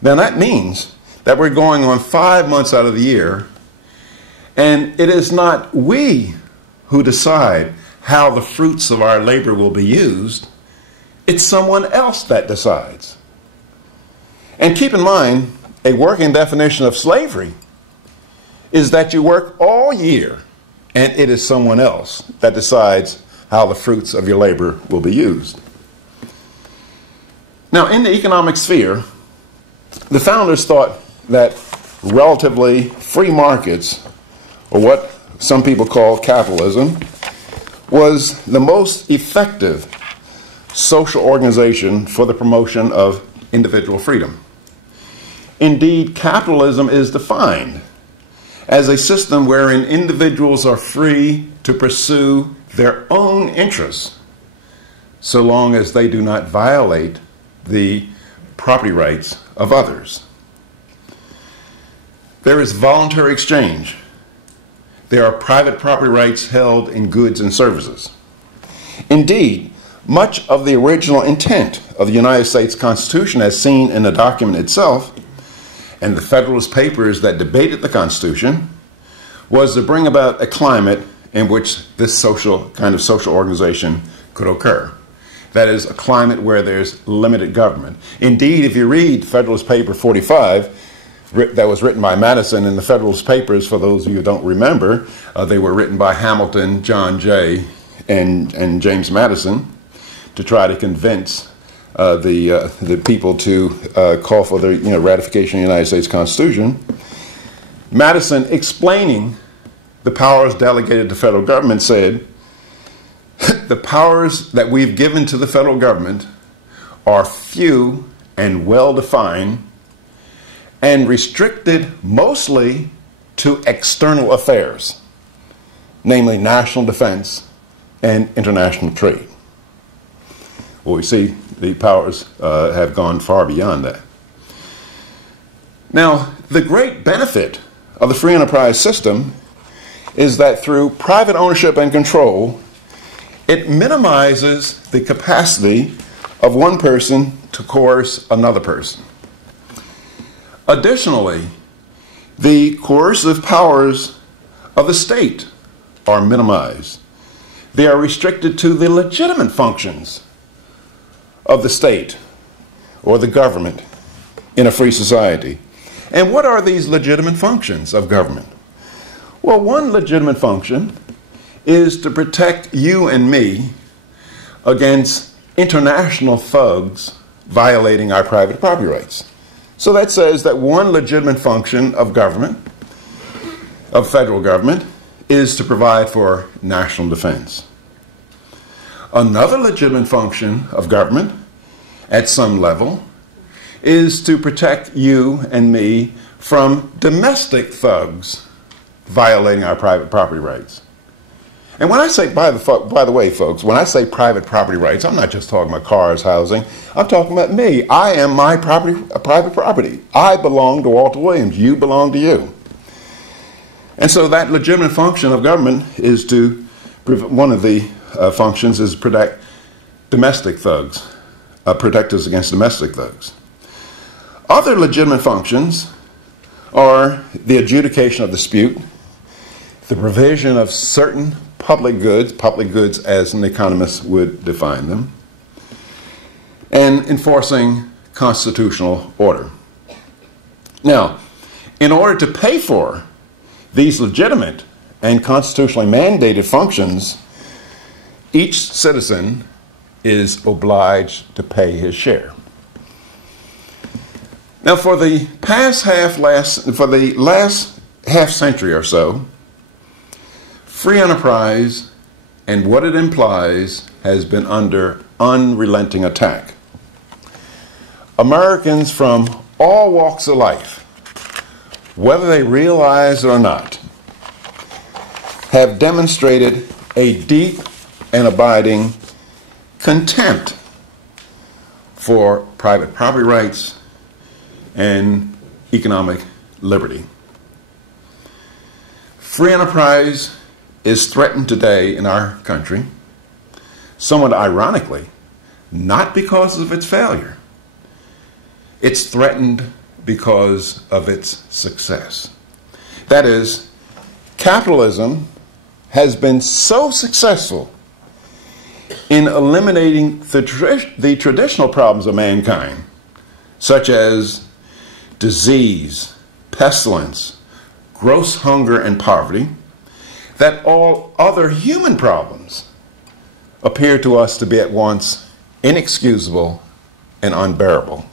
Now that means that we're going on 5 months out of the year, and it is not we who decide how the fruits of our labor will be used. It's someone else that decides. And keep in mind, a working definition of slavery is that you work all year and it is someone else that decides how the fruits of your labor will be used. Now, in the economic sphere, the founders thought that relatively free markets, or what some people call capitalism, was the most effective social organization for the promotion of individual freedom. Indeed, capitalism is defined as a system wherein individuals are free to pursue their own interests so long as they do not violate the property rights of others. There is voluntary exchange. There are private property rights held in goods and services. Indeed, much of the original intent of the United States Constitution, as seen in the document itself, and the Federalist Papers that debated the Constitution, was to bring about a climate in which this kind of social organization could occur. That is, a climate where there's limited government. Indeed, if you read Federalist Paper 45, that was written by Madison, in the Federalist Papers, for those of you who don't remember, they were written by Hamilton, John Jay, and James Madison to try to convince the people to call for the ratification of the United States Constitution. Madison, explaining the powers delegated to the federal government, said, the powers that we've given to the federal government are few and well-defined and restricted mostly to external affairs, namely national defense and international trade. Well, we see the powers have gone far beyond that. Now, the great benefit of the free enterprise system is that through private ownership and control, it minimizes the capacity of one person to coerce another person. Additionally, the coercive powers of the state are minimized. They are restricted to the legitimate functions of the state or the government in a free society. And what are these legitimate functions of government? Well, one legitimate function is to protect you and me against international thugs violating our private property rights. So that says that one legitimate function of government, of federal government, is to provide for national defense. Another legitimate function of government, at some level, is to protect you and me from domestic thugs violating our private property rights. And when I say, by the way, folks, when I say private property rights, I'm not just talking about cars, housing. I'm talking about me. I am my property, private property. I belong to Walter Williams. You belong to you. And so that legitimate function of government is to, one of the functions is protect domestic thugs, protect us against domestic thugs. Other legitimate functions are the adjudication of dispute, the provision of certain public goods as an economist would define them, and enforcing constitutional order. Now, in order to pay for these legitimate and constitutionally mandated functions, each citizen is obliged to pay his share. Now, for the last half century or so, free enterprise and what it implies has been under unrelenting attack. Americans from all walks of life, whether they realize it or not, have demonstrated a deep and abiding contempt for private property rights and economic liberty. Free enterprise is threatened today in our country, somewhat ironically, not because of its failure. It's threatened because of its success. That is, capitalism has been so successful in eliminating the traditional problems of mankind, such as disease, pestilence, gross hunger, and poverty, that all other human problems appear to us to be at once inexcusable and unbearable.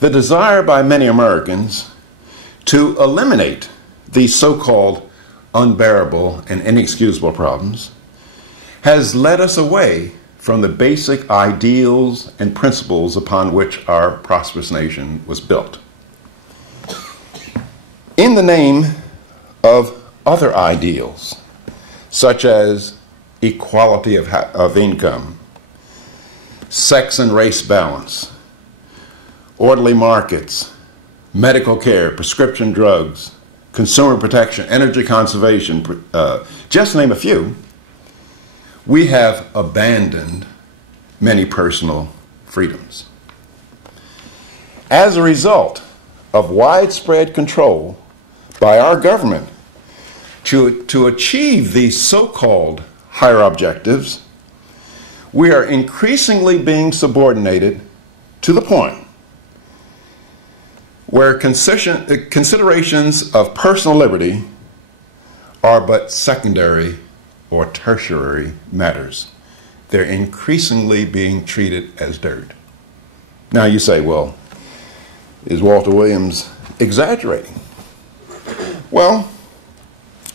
The desire by many Americans to eliminate these so-called unbearable and inexcusable problems has led us away from the basic ideals and principles upon which our prosperous nation was built. In the name of other ideals, such as equality of income, sex and race balance, orderly markets, medical care, prescription drugs, consumer protection, energy conservation, just to name a few, we have abandoned many personal freedoms. As a result of widespread control by our government to achieve these so-called higher objectives, we are increasingly being subordinated to the point where considerations of personal liberty are but secondary or tertiary matters. They're increasingly being treated as dirt. Now you say, well, is Walter Williams exaggerating? Well,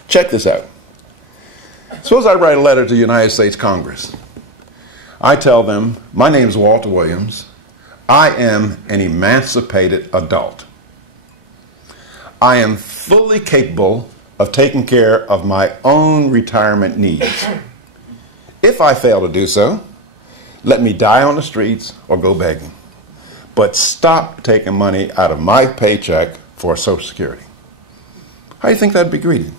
check this out. Suppose I write a letter to the United States Congress. I tell them, my name is Walter Williams. I am an emancipated adult. I am fully capable of taking care of my own retirement needs. If I fail to do so, let me die on the streets or go begging. But stop taking money out of my paycheck for Social Security. How do you think that'd be greeted?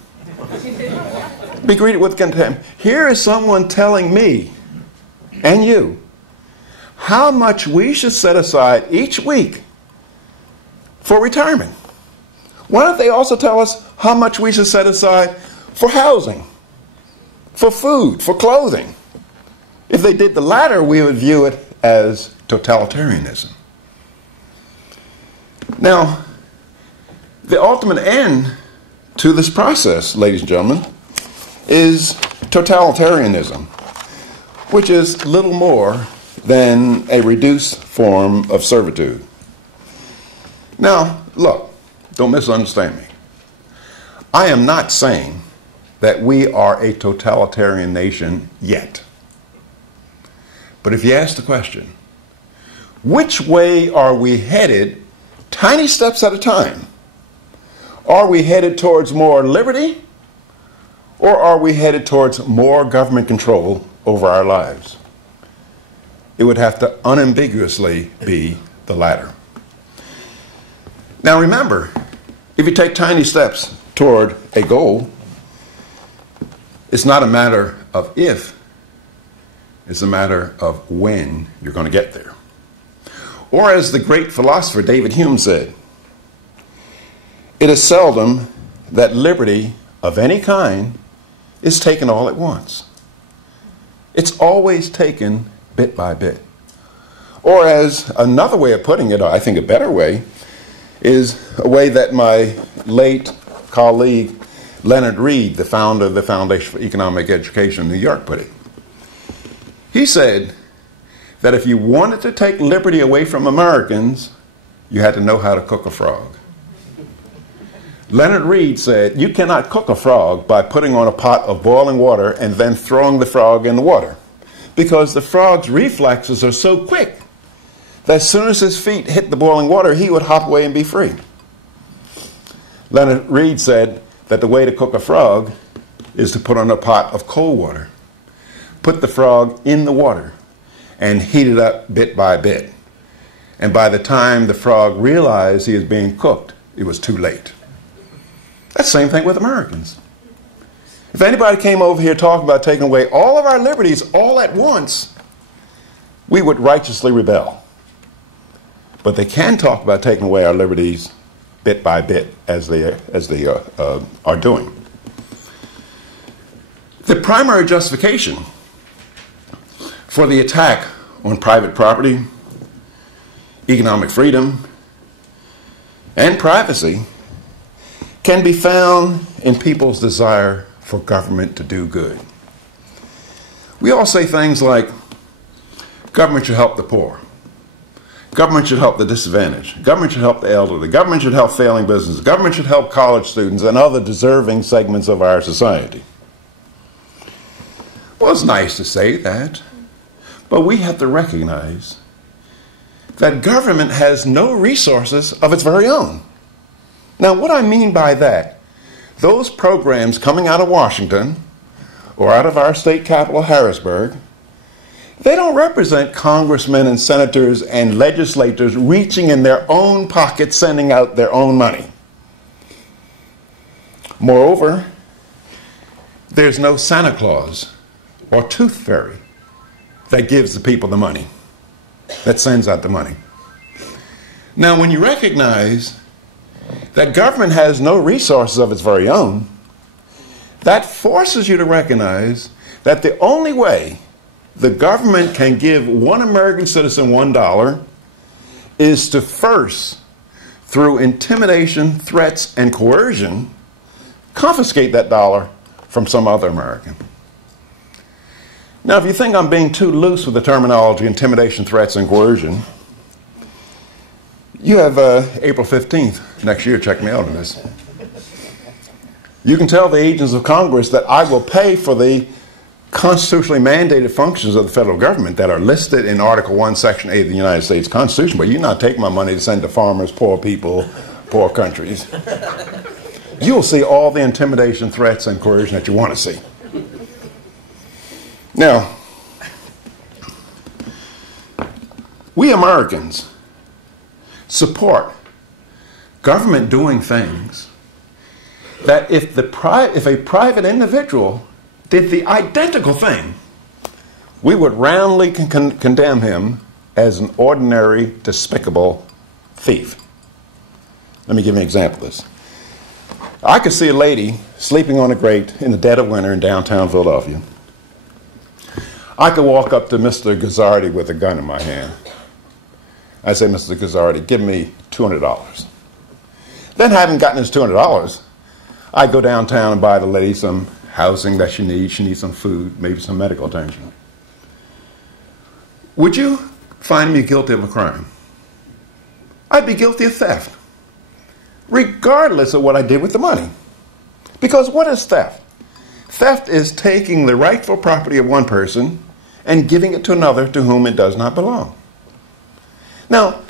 Be greeted with contempt. Here is someone telling me and you how much we should set aside each week for retirement. Why don't they also tell us how much we should set aside for housing, for food, for clothing? If they did the latter, we would view it as totalitarianism. Now, the ultimate end to this process, ladies and gentlemen, is totalitarianism, which is little more than a reduced form of servitude. Now, look, don't misunderstand me. I am not saying that we are a totalitarian nation yet. But if you ask the question, which way are we headed, tiny steps at a time? Are we headed towards more liberty, or are we headed towards more government control over our lives? It would have to unambiguously be the latter. Now remember, if you take tiny steps toward a goal, it's not a matter of if, it's a matter of when you're going to get there. Or as the great philosopher David Hume said, it is seldom that liberty of any kind is taken all at once. It's always taken bit by bit. Or as another way of putting it, I think a better way, is a way that my late colleague Leonard Read, the founder of the Foundation for Economic Education in New York, put it. He said that if you wanted to take liberty away from Americans, you had to know how to cook a frog. Leonard Read said, you cannot cook a frog by putting on a pot of boiling water and then throwing the frog in the water, because the frog's reflexes are so quick that as soon as his feet hit the boiling water, he would hop away and be free. Leonard Read said that the way to cook a frog is to put on a pot of cold water, put the frog in the water, and heat it up bit by bit. And by the time the frog realized he was being cooked, it was too late. That's the same thing with Americans. If anybody came over here talking about taking away all of our liberties all at once, we would righteously rebel. But they can talk about taking away our liberties bit by bit, as they are doing. The primary justification for the attack on private property, economic freedom, and privacy can be found in people's desire for government to do good. We all say things like, government should help the poor. Government should help the disadvantaged. Government should help the elderly. Government should help failing businesses. Government should help college students and other deserving segments of our society. Well, it's nice to say that, but we have to recognize that government has no resources of its very own. Now, what I mean by that, those programs coming out of Washington or out of our state capital, Harrisburg, they don't represent congressmen and senators and legislators reaching in their own pockets, sending out their own money. Moreover, there's no Santa Claus or tooth fairy that gives the people the money, that sends out the money. Now, when you recognize that government has no resources of its very own, that forces you to recognize that the only way the government can give one American citizen $1 is to first, through intimidation, threats, and coercion, confiscate that dollar from some other American. Now, if you think I'm being too loose with the terminology intimidation, threats, and coercion, you have April 15th next year, check me out on this. You can tell the agents of Congress that I will pay for the constitutionally mandated functions of the federal government that are listed in Article 1, Section 8 of the United States Constitution, but you not take my money to send to farmers, poor people, poor countries. You'll see all the intimidation, threats, and coercion that you want to see. Now, we Americans support government doing things that if a private individual did the identical thing, we would roundly condemn him as an ordinary, despicable thief. Let me give you an example of this. I could see a lady sleeping on a grate in the dead of winter in downtown Philadelphia. I could walk up to Mr. Gazzardi with a gun in my hand. I say, Mr. Gazzardi, give me $200. Then, having gotten his $200, I go downtown and buy the lady some housing that she needs. She needs some food, maybe some medical attention. Would you find me guilty of a crime? I'd be guilty of theft, regardless of what I did with the money. Because what is theft? Theft is taking the rightful property of one person and giving it to another to whom it does not belong. Now,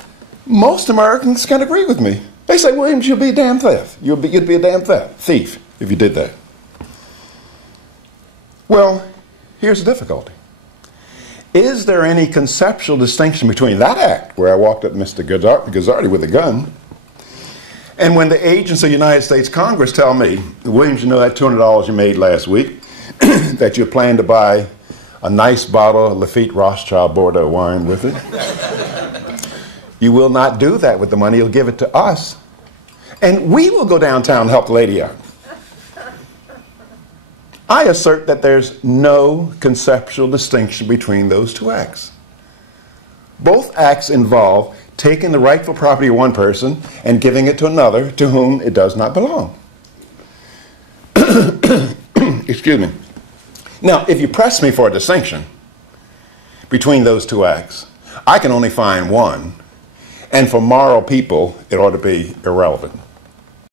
most Americans can agree with me. They say, Williams, you'd be a damn thief. You'd be a damn thief if you did that. Well, here's the difficulty. Is there any conceptual distinction between that act, where I walked up to Mr. Gazzardi with a gun, and when the agents of the United States Congress tell me, Williams, you know that $200 you made last week, that you plan to buy a nice bottle of Lafite Rothschild Bordeaux wine with it? You will not do that with the money. You'll give it to us, and we will go downtown and help the lady out. I assert that there's no conceptual distinction between those two acts. Both acts involve taking the rightful property of one person and giving it to another to whom it does not belong. Excuse me. Now, if you press me for a distinction between those two acts, I can only find one, and for moral people, it ought to be irrelevant.